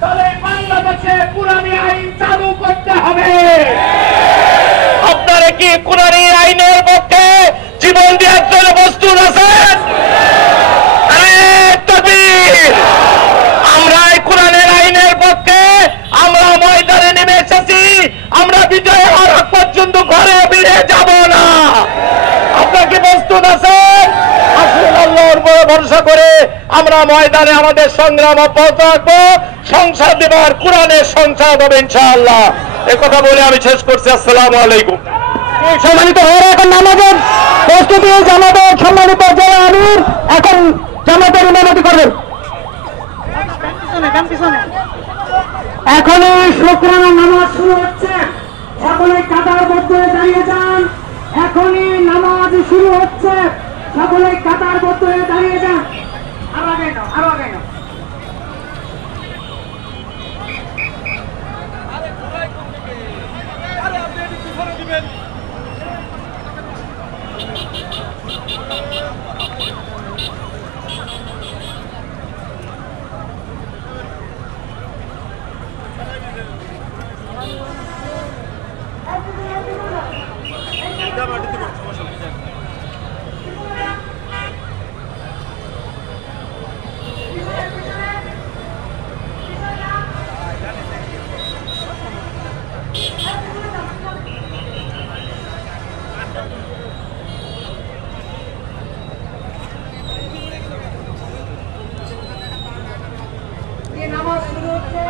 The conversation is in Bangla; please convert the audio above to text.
তাহলে বাংলাদেশে কোরআনী আইন চালু করতে হবে। আপনারা কি কোরআনী আইনের পক্ষে জীবন দেওয়ার জন্য প্রস্তুত আছেন? আমরা এই কোরআনের আইনের পক্ষে, আমরা ময়দানে নেমে এসেছি। আমরা বিজয় হওয়ার আগ পর্যন্ত ঘরে ফিরে যাব না। আপনারা কি প্রস্তুত আছেন? আসুন আল্লাহর উপরে ভরসা করে আমরা ময়দানে আমাদের সংগ্রাম অব্যাহত রাখবো। সংসদ এবার কোরআনের সংসদ হবে ইনশাআল্লাহ। এ কথা বলে আমি শেষ করছি। আসসালামু আলাইকুম। সম্মানিত ভাইরা, এখন নামাজের প্রস্তুতি জামাতের সম্মানিত জেলা আমির এখন জামাতের ইমামতি করবেন। এখনই শুকরানা নামাজ শুরু হচ্ছে। সকলে কাতার মধ্যে দাঁড়িয়ে যান। এখনই নামাজ শুরু হচ্ছে। সকলে কাতার মধ্যে দাঁড়িয়ে যান। আরো আগে নাও, আরো আগে নাও। নামাজ শুরু হচ্ছে।